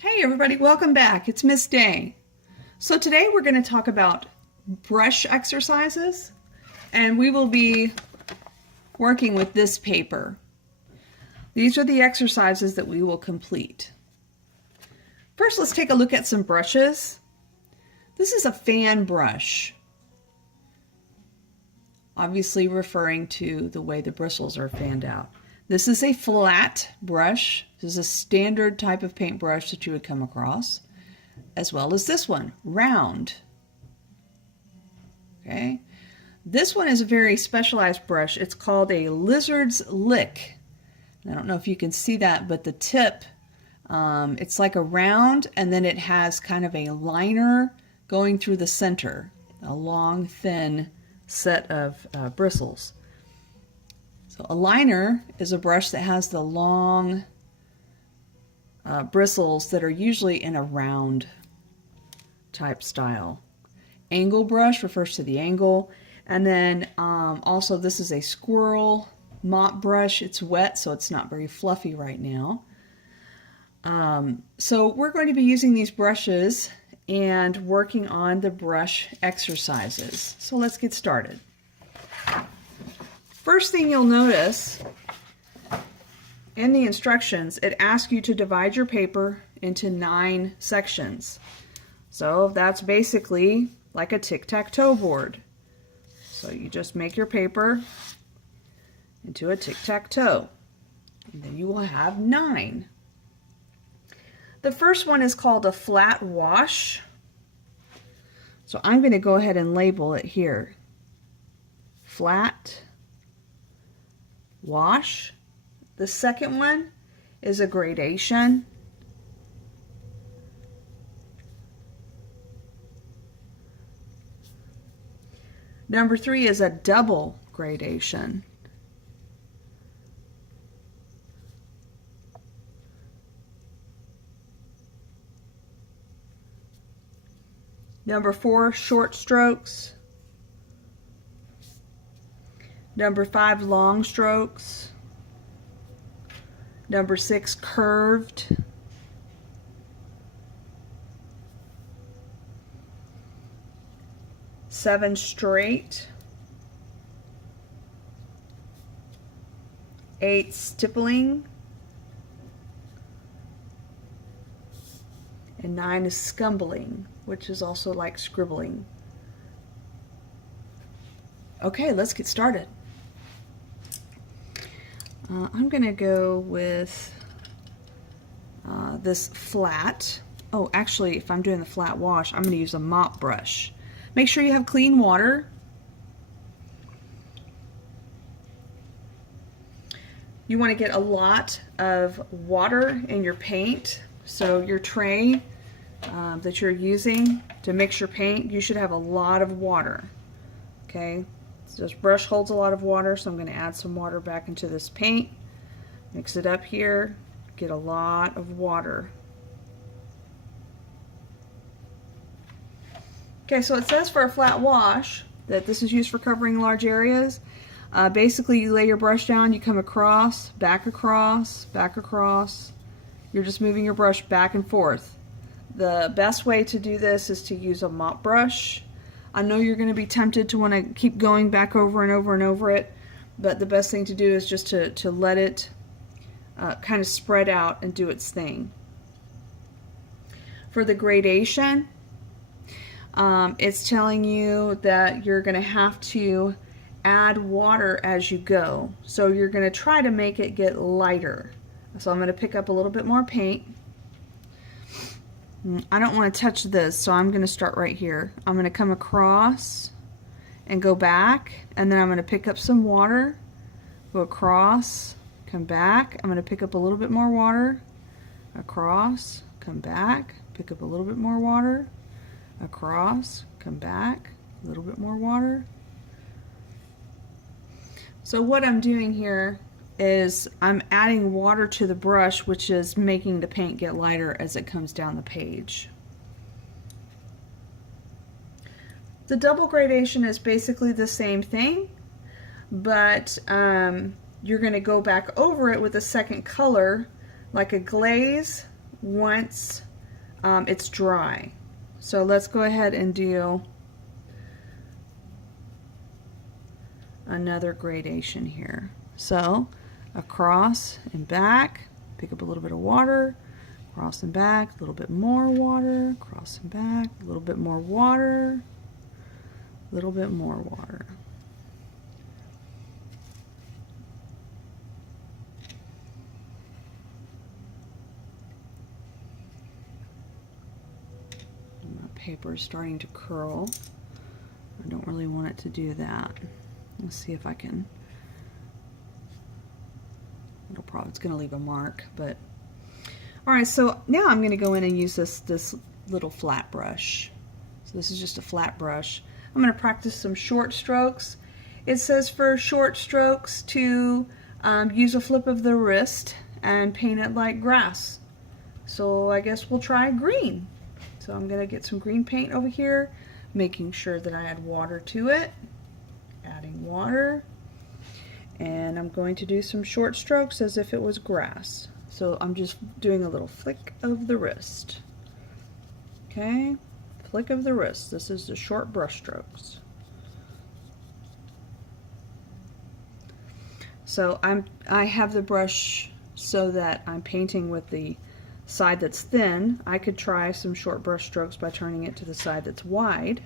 Hey everybody, welcome back. It's Miss Day. So today we're going to talk about brush exercises, and we will be working with this paper. These are the exercises that we will complete. First, let's take a look at some brushes. This is a fan brush, obviously referring to the way the bristles are fanned out. This is a flat brush. This is a standard type of paintbrush that you would come across, as well as this one, round. Okay, this one is a very specialized brush. It's called a lizard's lick. I don't know if you can see that, but the tip, it's like a round, and then it has kind of a liner going through the center, a long, thin set of bristles. So a liner is a brush that has the long bristles that are usually in a round type style. Angle brush refers to the angle. And then also this is a squirrel mop brush. It's wet, so it's not very fluffy right now. So we're going to be using these brushes and working on the brush exercises. So let's get started. First thing you'll notice in the instructions, it asks you to divide your paper into 9 sections. So that's basically like a tic-tac-toe board. So you just make your paper into a tic-tac-toe, and then you will have 9. The first one is called a flat wash. So I'm going to go ahead and label it here. Flat wash. The second one is a gradation. Number 3 is a double gradation. Number 4, short strokes. Number 5, long strokes. Number 6, curved. Seven, straight. 8, stippling. And 9 is scumbling, which is also like scribbling. Okay, let's get started. I'm going to go with this flat. Oh, actually, if I'm doing the flat wash, I'm going to use a mop brush. Make sure you have clean water. You want to get a lot of water in your paint. So your tray that you're using to mix your paint, you should have a lot of water. Okay. This brush holds a lot of water, so I'm going to add some water back into this paint. Mix it up here. Get a lot of water. Okay, so it says for a flat wash that this is used for covering large areas. Basically, you lay your brush down, you come across, back across, back across. You're just moving your brush back and forth. The best way to do this is to use a mop brush. I know you're going to be tempted to want to keep going back over and over and over it, but the best thing to do is just to let it kind of spread out and do its thing. For the gradation, it's telling you that you're going to have to add water as you go. So you're going to try to make it get lighter. So I'm going to pick up a little bit more paint. I don't want to touch this, so I'm going to start right here. I'm going to come across and go back, and then I'm going to pick up some water, go across, come back. I'm going to pick up a little bit more water, across, come back, pick up a little bit more water, across, come back, a little bit more water. So what I'm doing here is I'm adding water to the brush, which is making the paint get lighter as it comes down the page. The double gradation is basically the same thing, but you're going to go back over it with a second color, like a glaze once it's dry. So let's go ahead and do another gradation here. So across and back, pick up a little bit of water, cross and back, a little bit more water, cross and back, a little bit more water, a little bit more water. My paper is starting to curl. I don't really want it to do that. Let's see if I can. It's going to leave a mark, but all right. So now I'm going to go in and use this little flat brush. So this is just a flat brush. I'm going to practice some short strokes. It says for short strokes to use a flip of the wrist and paint it like grass. So I guess we'll try green. So I'm going to get some green paint over here, making sure that I add water to it. Adding water. And I'm going to do some short strokes as if it was grass. So I'm just doing a little flick of the wrist. Okay, flick of the wrist. This is the short brush strokes. So I have the brush so that I'm painting with the side that's thin. I could try some short brush strokes by turning it to the side that's wide.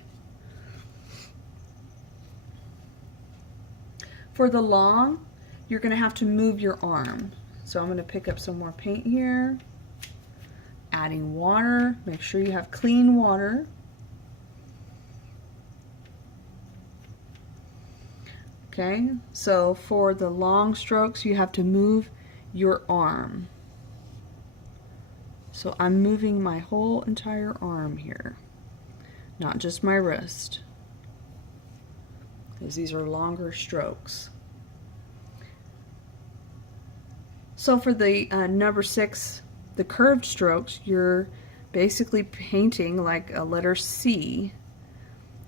For the long, you're going to have to move your arm. So I'm going to pick up some more paint here, adding water. Make sure you have clean water. Okay, so for the long strokes, you have to move your arm. So I'm moving my whole entire arm here, not just my wrist, because these are longer strokes. So for the number 6, the curved strokes, you're basically painting like a letter C.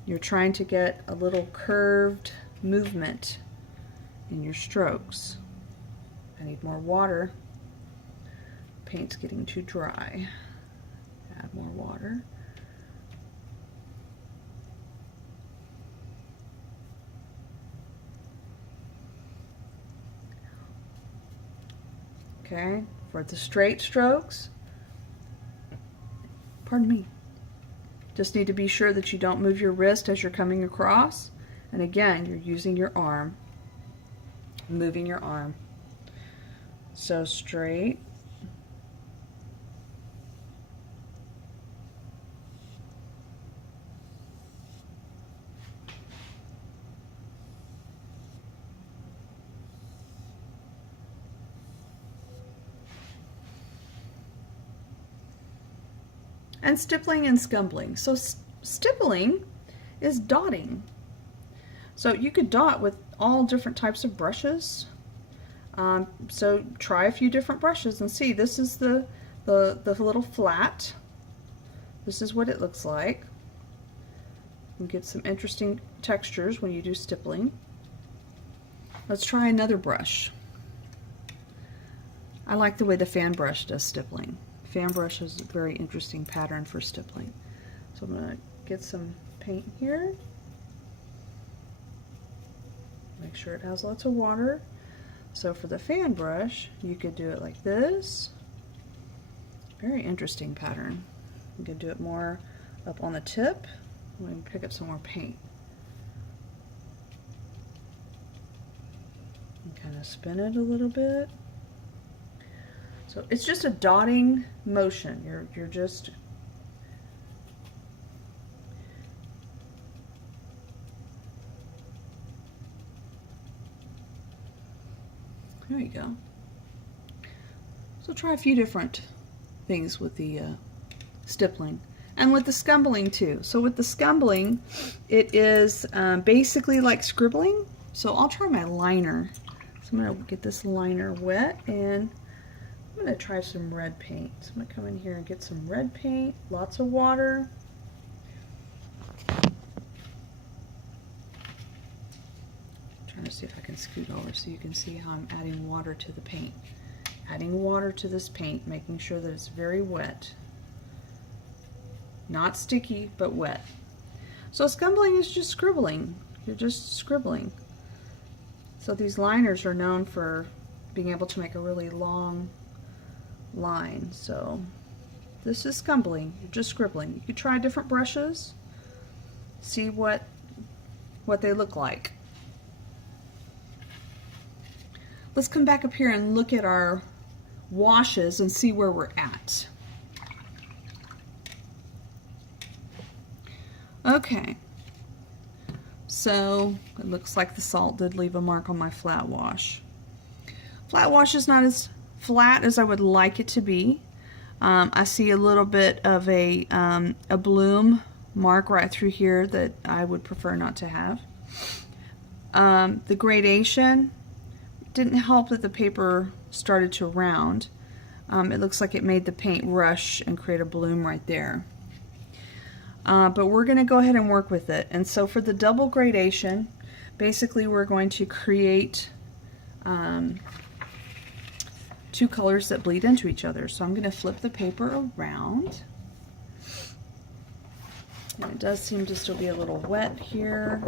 You're trying to get a little curved movement in your strokes. I need more water. Paint's getting too dry. Add more water. Okay, for the straight strokes, pardon me, just need to be sure that you don't move your wrist as you're coming across. And again, you're using your arm, moving your arm. So straight. And stippling and scumbling. So stippling is dotting. So you could dot with all different types of brushes. So try a few different brushes and see. This is the little flat. This is what it looks like. You get some interesting textures when you do stippling. Let's try another brush. I like the way the fan brush does stippling. Fan brush has a very interesting pattern for stippling. So I'm going to get some paint here. Make sure it has lots of water. So for the fan brush, you could do it like this. Very interesting pattern. You could do it more up on the tip. I'm going to pick up some more paint. And kind of spin it a little bit. So it's just a dotting motion. You're just there you go. So try a few different things with the stippling and with the scumbling too. So with the scumbling, it is basically like scribbling. So I'll try my liner. So I'm going to get this liner wet and I'm going to try some red paint. So I'm going to come in here and get some red paint, lots of water. Trying to see if I can scoot over so you can see how I'm adding water to the paint. Adding water to this paint, making sure that it's very wet. not sticky, but wet. So scumbling is just scribbling. You're just scribbling. So these liners are known for being able to make a really long line. So this is scumbling. You're just scribbling. You could try different brushes, see what they look like. Let's come back up here and look at our washes and see where we're at. Okay, so it looks like the salt did leave a mark on my flat wash. Flat wash is not as flat as I would like it to be. I see a little bit of a bloom mark right through here that I would prefer not to have. The gradation didn't help that the paper started to round. It looks like it made the paint rush and create a bloom right there. But we're going to go ahead and work with it. And so for the double gradation, basically we're going to create two colors that bleed into each other. So I'm going to flip the paper around. And it does seem to still be a little wet here.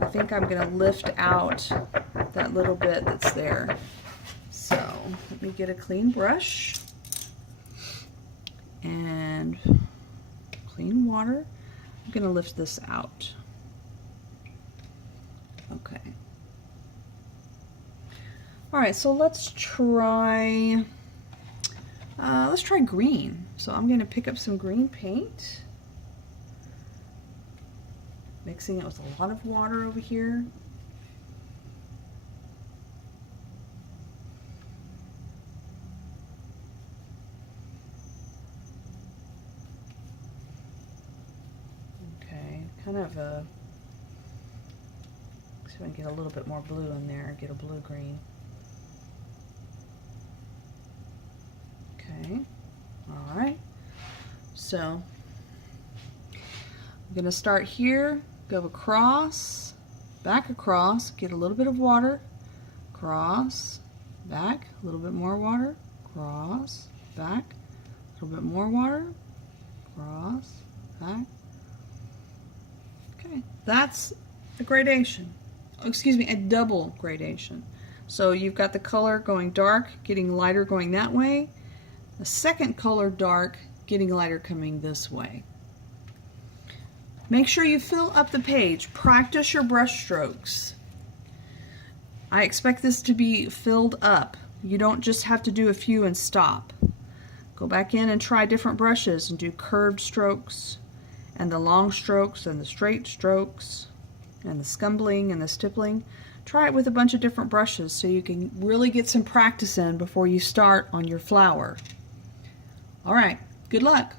I think I'm going to lift out that little bit that's there. So let me get a clean brush and clean water. I'm going to lift this out. Okay. All right, so let's try green. So I'm going to pick up some green paint, mixing it with a lot of water over here. Okay, kind of a, see if I can get a little bit more blue in there, get a blue-green. Okay, all right, so I'm going to start here, go across, back across, get a little bit of water, cross, back, a little bit more water, cross, back, a little bit more water, cross, back. Okay, that's a gradation. Oh, excuse me, a double gradation. So you've got the color going dark, getting lighter going that way, the second color dark, getting lighter coming this way. Make sure you fill up the page. Practice your brush strokes. I expect this to be filled up. You don't just have to do a few and stop. Go back in and try different brushes and do curved strokes and the long strokes and the straight strokes and the scumbling and the stippling. Try it with a bunch of different brushes so you can really get some practice in before you start on your flower. All right, good luck.